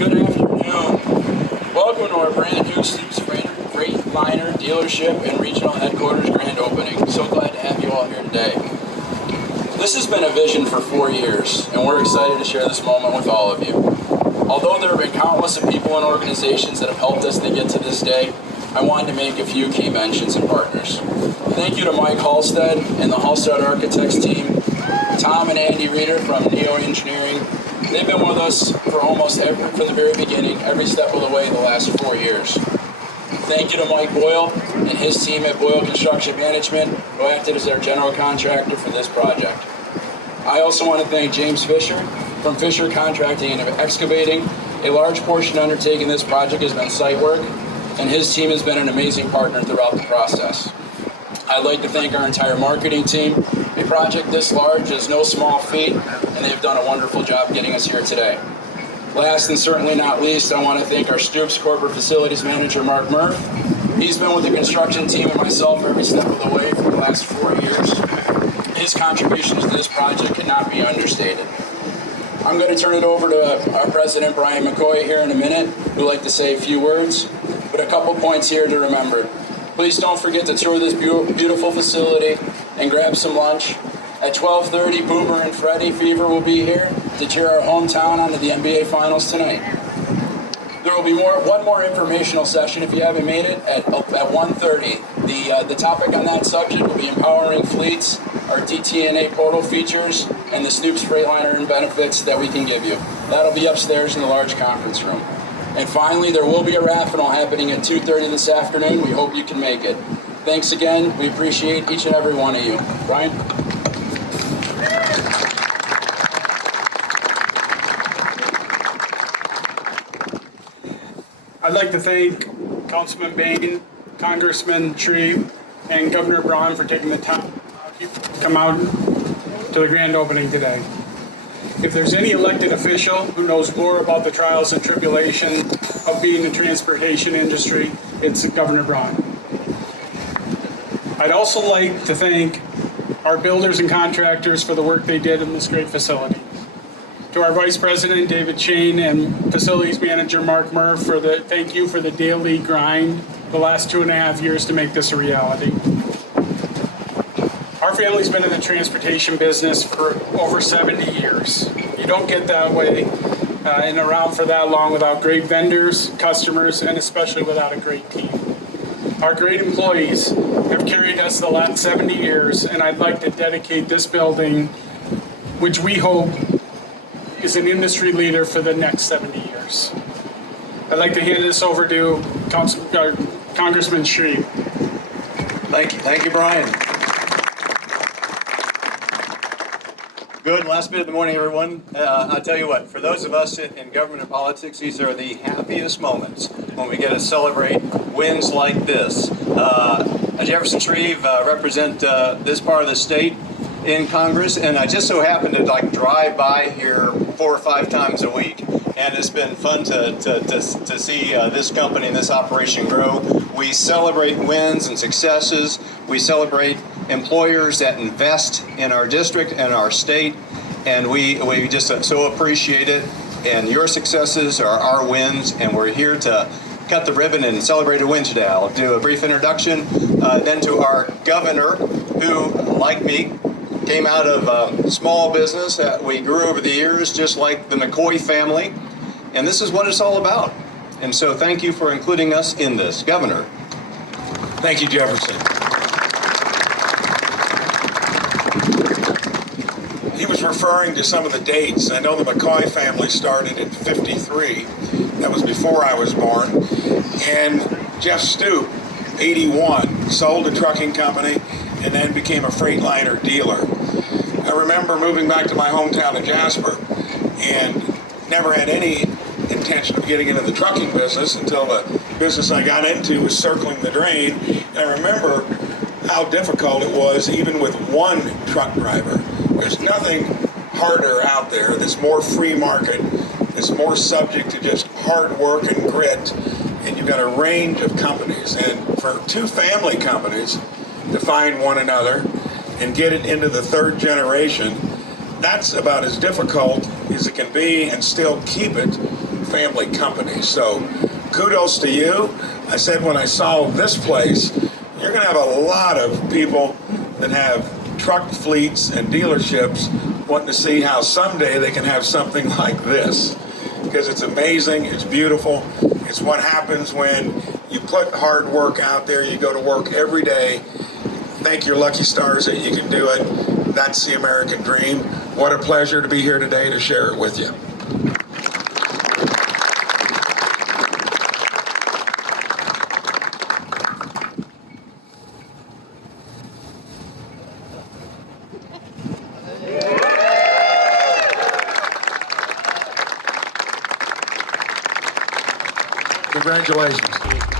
Good afternoon. Welcome to our brand new Freightliner dealership and regional headquarters grand opening. So glad to have you all here today. This has been a vision for 4 years, and we're excited to share this moment with all of you. Although there have been countless of people and organizations that have helped us to get to this day, I wanted to make a few key mentions and partners. Thank you to Mike Halstead and the Halstead Architects team, Tom and Andy Reeder from Neo Engineering. They've been with us for from the very beginning, every step of the way the last 4 years. Thank you to Mike Boyle and his team at Boyle Construction Management, who acted as our general contractor for this project. I also want to thank James Fisher from Fisher Contracting and Excavating. A large portion undertaking this project has been site work, and his team has been an amazing partner throughout the process. I'd like to thank our entire marketing team. A project this large is no small feat, and they've done a wonderful job getting us here today. Last and certainly not least, I want to thank our Stoops Corporate Facilities Manager, Mark Murph. He's been with the construction team and myself every step of the way for the last 4 years. His contributions to this project cannot be understated. I'm going to turn it over to our president, Brian McCoy, here in a minute, who'd like to say a few words, but a couple points here to remember. Please don't forget to tour this beautiful facility and grab some lunch. At 12:30, Boomer and Freddie Fever will be here to cheer our hometown onto the NBA Finals tonight. There will be one more informational session if you haven't made it at 1:30. The topic on that subject will be empowering fleets, our DTNA portal features, and the Stoops Freightliner and benefits that we can give you. That'll be upstairs in the large conference room. And finally, there will be a raffle happening at 2:30 this afternoon. We hope you can make it. Thanks again. We appreciate each and every one of you. Brian? I'd like to thank Councilman Bain, Congressman Shreve, and Governor Braun for taking the time to come out to the grand opening today. If there's any elected official who knows more about the trials and tribulations of being in the transportation industry, it's Governor Braun. I'd also like to thank our builders and contractors for the work they did in this great facility. To our Vice President, David Shane, and Facilities Manager, Mark Murph, thank you for the daily grind the last 2.5 years to make this a reality. Our family's been in the transportation business for over 70 years. You don't get that way and around for that long without great vendors, customers, and especially without a great team. Our great employees have carried us the last 70 years, and I'd like to dedicate this building, which we hope is an industry leader for the next 70 years. I'd like to hand this over to Congressman Shreve. Thank you, Brian. Good last bit of the morning, everyone. I'll tell you what, for those of us in government and politics, these are the happiest moments when we get to celebrate wins like this. Jefferson, Shreve represent this part of the state in Congress, and I just so happen to drive by here 4 or 5 times a week, and it's been fun to see this company and this operation grow. We celebrate wins and successes. We celebrate employers that invest in our district and our state, and we just so appreciate it. And your successes are our wins, and we're here to cut the ribbon and celebrate a win today. I'll do a brief introduction, then to our governor, who, like me, came out of small business that we grew over the years, just like the McCoy family, and this is what it's all about. And so thank you for including us in this. Governor. Thank you, Jefferson. He was referring to some of the dates. I know the McCoy family started in '53. That was before I was born. And Jeff Stoop, 81, sold a trucking company and then became a Freightliner dealer. I remember moving back to my hometown of Jasper and never had any intention of getting into the trucking business until the business I got into was circling the drain. And I remember how difficult it was even with one truck driver. There's nothing harder out there that's more free market, that's more subject to just hard work and grit, and you've got a range of companies. And for 2 family companies to find one another and get it into the 3rd generation, that's about as difficult as it can be, and still keep it family company. So kudos to you. I said when I saw this place, you're going to have a lot of people that have truck fleets and dealerships wanting to see how someday they can have something like this. Because it's amazing, it's beautiful. It's what happens when you put hard work out there, you go to work every day, thank your lucky stars that you can do it. That's the American dream. What a pleasure to be here today to share it with you. Congratulations.